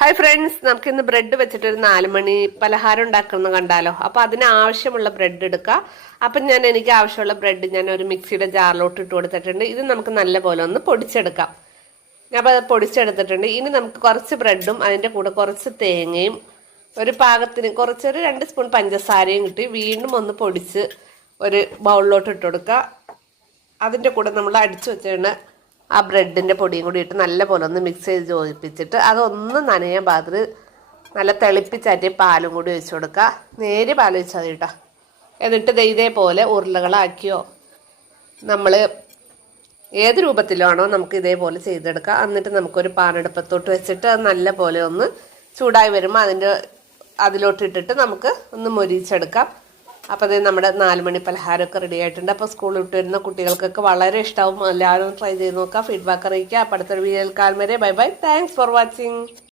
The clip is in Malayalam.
ഹായ് ഫ്രണ്ട്സ്, നമുക്കിന്ന് ബ്രെഡ് വെച്ചിട്ട് ഒരു 4 മണി പലഹാരം ഉണ്ടാക്കുന്നത് കണ്ടാലോ. അപ്പോൾ അതിന് ആവശ്യമുള്ള ബ്രെഡ് എടുക്കുക. അപ്പം എനിക്ക് ആവശ്യമുള്ള ബ്രെഡ് ഞാൻ ഒരു മിക്സിയുടെ ജാറിലോട്ട് ഇട്ട് കൊടുത്തിട്ടുണ്ട്. ഇത് നമുക്ക് നല്ലപോലെ ഒന്ന് പൊടിച്ചെടുക്കാം. അപ്പോൾ അത് പൊടിച്ചെടുത്തിട്ടുണ്ട്. ഇനി നമുക്ക് കുറച്ച് ബ്രെഡും അതിൻ്റെ കൂടെ കുറച്ച് തേങ്ങയും ഒരു പാകത്തിന് കുറച്ചൊരു 2 സ്പൂൺ പഞ്ചസാരയും കിട്ടി വീണ്ടും ഒന്ന് പൊടിച്ച് ഒരു ബൗളിലോട്ട് ഇട്ട് കൊടുക്കുക. അതിൻ്റെ കൂടെ നമ്മൾ അടിച്ചു വെച്ചിട്ടുണ്ട് ആ ബ്രെഡിൻ്റെ പൊടിയും കൂടി ഇട്ട് നല്ലപോലെ ഒന്ന് മിക്സ് ചെയ്ത് യോജിപ്പിച്ചിട്ട് അതൊന്ന് നനയാൻ പാകത്തിന് നല്ല തിളപ്പിച്ചാറ്റിയ പാലും കൂടി ഒഴിച്ചു കൊടുക്കുക. നേരെ പാൽ ഒഴിച്ചാൽ മതി കേട്ടോ. എന്നിട്ട് ഇതേപോലെ ഉരുളകളാക്കിയോ നമ്മൾ ഏത് രൂപത്തിലാണോ നമുക്ക് ഇതേപോലെ ചെയ്തെടുക്കുക. എന്നിട്ട് നമുക്കൊരു പാനെടുപ്പത്തോട്ട് വെച്ചിട്ട് അത് നല്ലപോലെ ഒന്ന് ചൂടായി വരുമ്പോൾ അതിലോട്ട് ഇട്ടിട്ട് നമുക്ക് ഒന്ന് മൊരിച്ചെടുക്കാം. അപ്പോൾ അത് നമ്മുടെ 4 മണി പലഹാരമൊക്കെ റെഡി ആയിട്ടുണ്ട്. അപ്പോൾ സ്കൂളിൽ വിട്ട് വരുന്ന കുട്ടികൾക്കൊക്കെ വളരെ ഇഷ്ടമാവും. എല്ലാവരും ട്രൈ ചെയ്ത് നോക്കുക, ഫീഡ്ബാക്ക് അറിയിക്കുക. അപ്പോൾ അടുത്തൊരു വീഡിയോയിൽ കാണും വരെ bye bye. Thanks for watching.